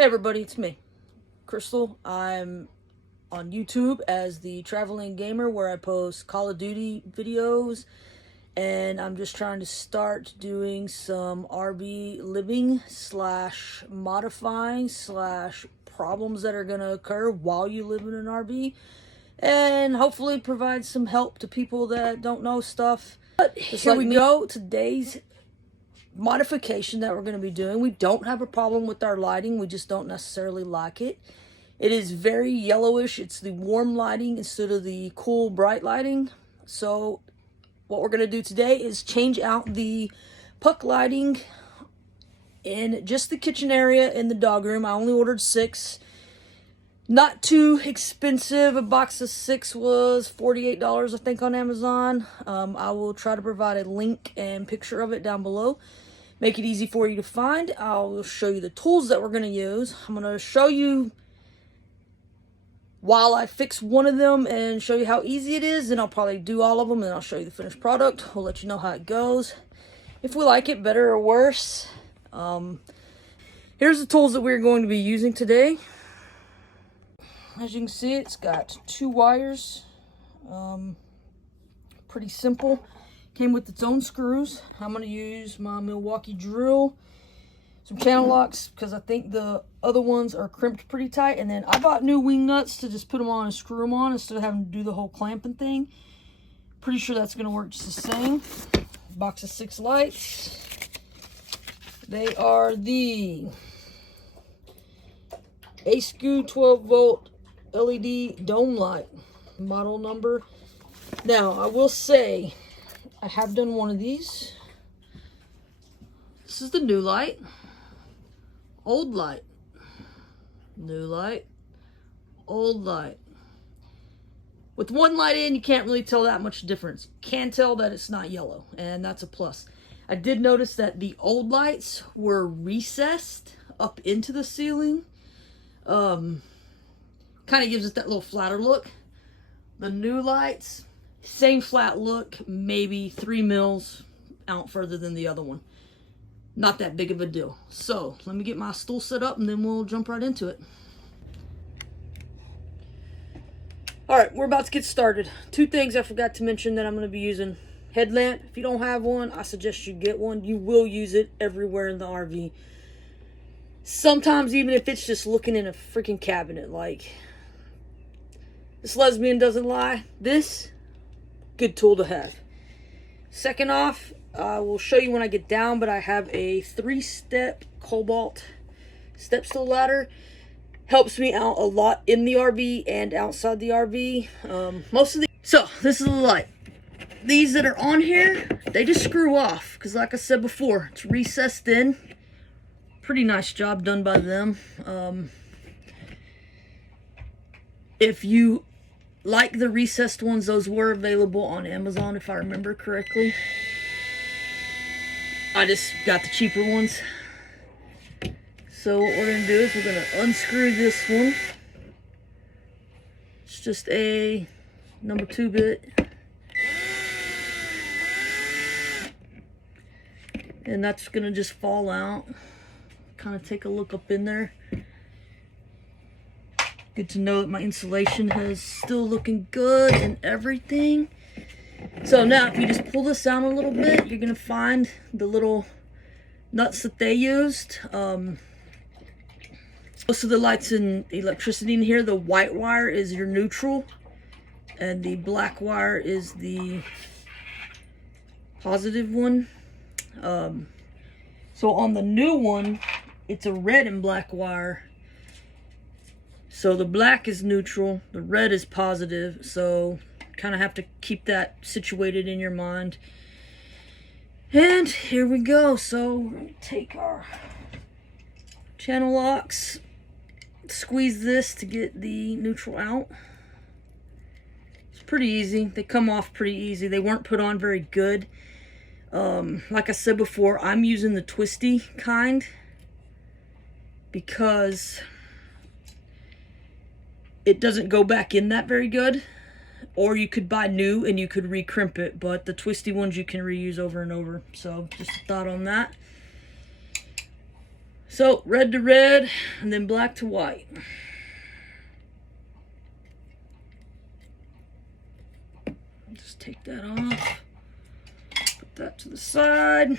Hey everybody, it's me, Crystal. I'm on YouTube as the Traveling Gamer, where I post Call of Duty videos, and I'm just trying to start doing some RV living slash modifying slash problems that are going to occur while you live in an RV, and hopefully provide some help to people that don't know stuff. But here we go. Today's modification that we're going to be doing, we don't have a problem with our lighting, we just don't necessarily like it. It is very yellowish. It's the warm lighting instead of the cool bright lighting. So what we're going to do today is change out the puck lighting in just the kitchen area in the dog room. I only ordered 6. Not too expensive. A box of 6 was $48, I think, on Amazon. I will try to provide a link and picture of it down below. Make it easy for you to find. I'll show you the tools that we're going to use. I'm going to show you while I fix one of them and show you how easy it is. Then I'll probably do all of them and I'll show you the finished product. We'll let you know how it goes. If we like it, better or worse. Here's the tools that we're going to be using today. As you can see, it's got 2 wires. Pretty simple. Came with its own screws. I'm going to use my Milwaukee drill. Some channel locks, because I think the other ones are crimped pretty tight. And then I bought new wing nuts to just put them on and screw them on instead of having to do the whole clamping thing. Pretty sure that's going to work just the same. Box of 6 lights. They are the Arrrg 12 volt LED dome light, model number. Now, I will say, I have done one of these. This is the new light, old light, new light, old light. With one light in, you can't really tell that much difference. Can tell that it's not yellow, and that's a plus. I did notice that the old lights were recessed up into the ceiling. Kind of gives it that little flatter look. The new lights, same flat look, maybe 3 mils out further than the other one. Not that big of a deal. So let me get my stool set up and then we'll jump right into it. Alright, we're about to get started. 2 things I forgot to mention that I'm going to be using. Headlamp. If you don't have one, I suggest you get one. You will use it everywhere in the RV. Sometimes even if it's just looking in a freaking cabinet. Like, this lesbian doesn't lie. This, good tool to have. Second off, I will show you when I get down, but I have a 3-step cobalt step stool ladder. Helps me out a lot in the RV and outside the RV. So this is the light. These that are on here, they just screw off because, like I said before, it's recessed in. Pretty nice job done by them. If you like the recessed ones, those were available on Amazon if I remember correctly. I just got the cheaper ones. So what we're going to do is we're going to unscrew this one. It's just a number 2 bit. And that's going to just fall out. Kind of take a look up in there. Good to know that my insulation is still looking good and everything. So now if you just pull this down a little bit, you're going to find the little nuts that they used. Most of the lights and electricity in here, the white wire is your neutral and the black wire is the positive one. So on the new one, it's a red and black wire. So the black is neutral, the red is positive, so kind of have to keep that situated in your mind. And here we go. So we're going to take our channel locks, squeeze this to get the neutral out. It's pretty easy. They come off pretty easy. They weren't put on very good. Like I said before, I'm using the twisty kind because it doesn't go back in that very good. Or you could buy new and you could recrimp it, but the twisty ones you can reuse over and over. So just a thought on that. So red to red and then black to white. Just take that off. Put that to the side.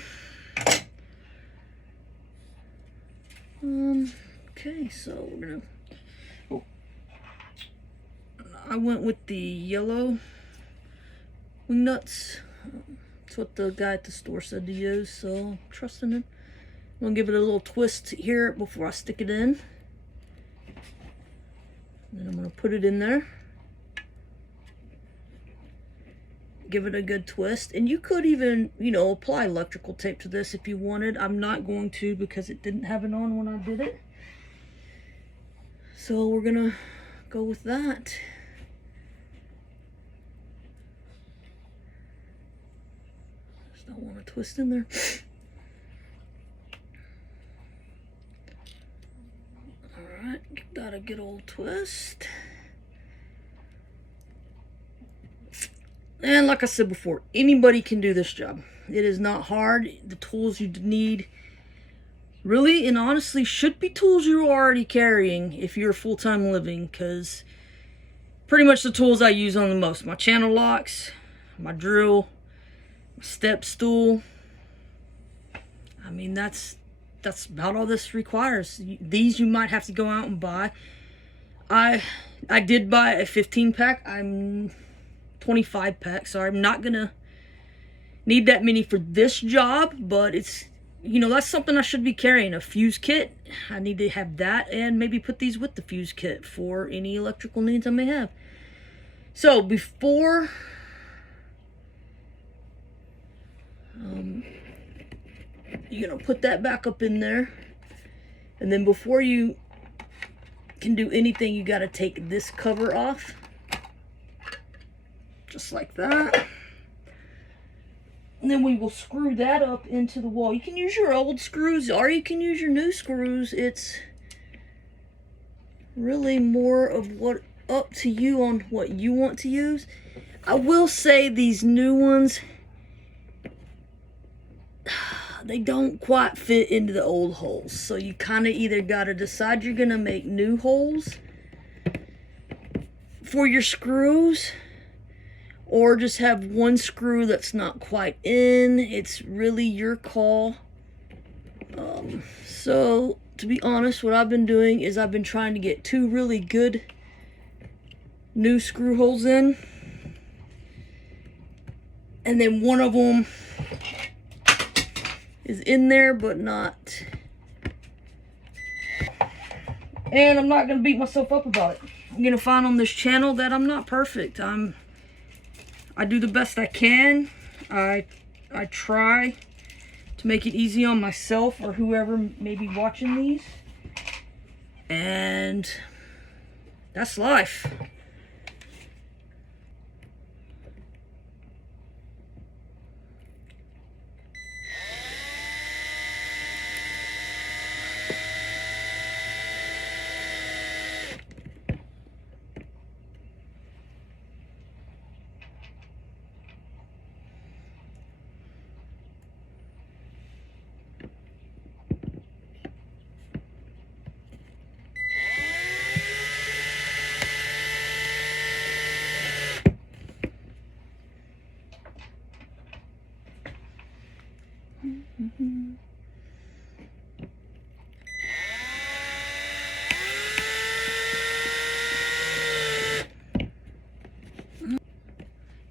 Okay, so we're gonna, I went with the yellow wing nuts. That's what the guy at the store said to use, so I'm trusting it. I'm gonna give it a little twist here before I stick it in. Then I'm gonna put it in there. Give it a good twist, and you could even, you know, apply electrical tape to this if you wanted. I'm not going to because it didn't have it on when I did it. So we're gonna go with that. Just don't want to twist in there. Alright, give that a good old twist. And like I said before, anybody can do this job. It is not hard. The tools you need really and honestly should be tools you're already carrying if you're full-time living, because pretty much the tools I use on the most. My channel locks, my drill, my step stool. I mean, that's about all this requires. These you might have to go out and buy. I did buy a 15-pack. I'm 25-pack, so I'm not gonna need that many for this job, but it's, you know, that's something I should be carrying. A fuse kit, I need to have that, and maybe put these with the fuse kit for any electrical needs I may have. So before you're gonna put that back up in there, and then before you can do anything, you got to take this cover off, just like that. And then we will screw that up into the wall. You can use your old screws or you can use your new screws. It's really more of what up to you on what you want to use. I will say these new ones, they don't quite fit into the old holes. So you kind of either got to decide you're going to make new holes for your screws, or just have one screw that's not quite in. It's really your call. So to be honest, what I've been doing is I've been trying to get two really good new screw holes in, and then one of them is in there but not. And I'm not gonna beat myself up about it. I'm gonna find on this channel that I'm not perfect. I do the best I can. I try to make it easy on myself or whoever may be watching these. And that's life.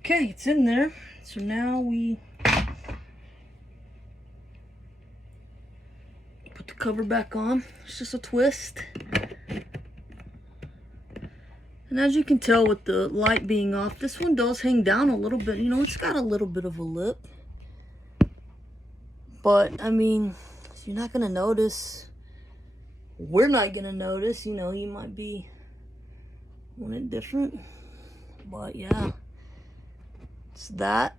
Okay, it's in there. So now we put the cover back on. It's just a twist. And as you can tell with the light being off, this one does hang down a little bit. You know, it's got a little bit of a lip. But, I mean, you're not going to notice. We're not going to notice. You know, you might be want it different. But, yeah. It's that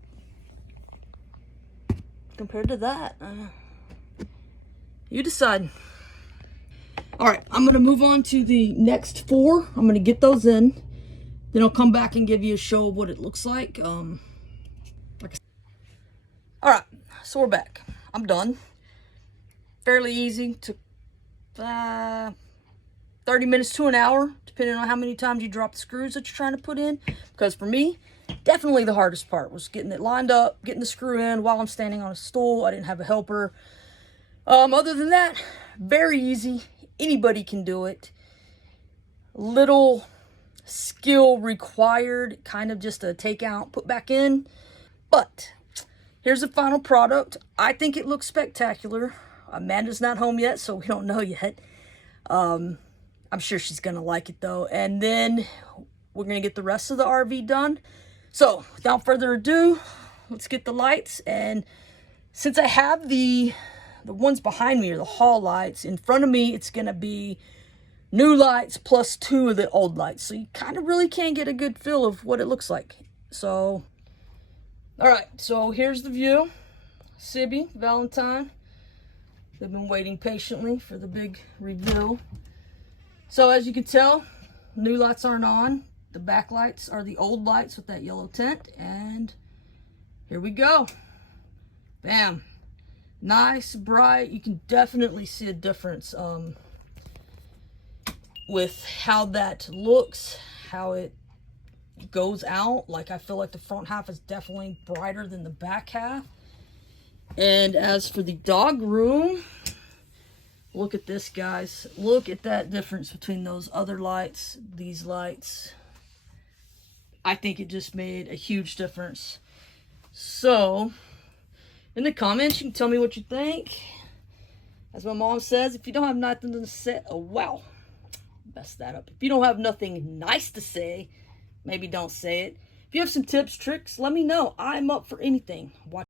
compared to that. You decide. Alright, I'm going to move on to the next four. I'm going to get those in. Then I'll come back and give you a show of what it looks like. Alright, so we're back. I'm done. Fairly easy. Took 30 minutes to an hour, depending on how many times you drop the screws that you're trying to put in. Because for me, definitely the hardest part was getting it lined up, getting the screw in while I'm standing on a stool. I didn't have a helper. Other than that, very easy. Anybody can do it. Little skill required, kind of just a take out, put back in. But here's the final product. I think it looks spectacular. Amanda's not home yet, so we don't know yet. I'm sure she's going to like it, though. And then we're going to get the rest of the RV done. So, without further ado, let's get the lights. And since I have the ones behind me are the hall lights, in front of me, it's going to be new lights plus 2 of the old lights. So, you kind of really can't get a good feel of what it looks like. So, alright. So, here's the view. Sibby, Valentine. They've been waiting patiently for the big reveal. So as you can tell, new lights aren't on. The back lights are the old lights with that yellow tint. And here we go. Bam. Nice, bright. You can definitely see a difference with how that looks, how it goes out. Like, I feel like the front half is definitely brighter than the back half. And as for the dog room, look at this, guys. Look at that difference between those other lights, these lights. I think it just made a huge difference. So, in the comments, you can tell me what you think. As my mom says, if you don't have nothing to say, oh, wow, messed that up. If you don't have nothing nice to say, maybe don't say it. If you have some tips, tricks, let me know. I'm up for anything. Watch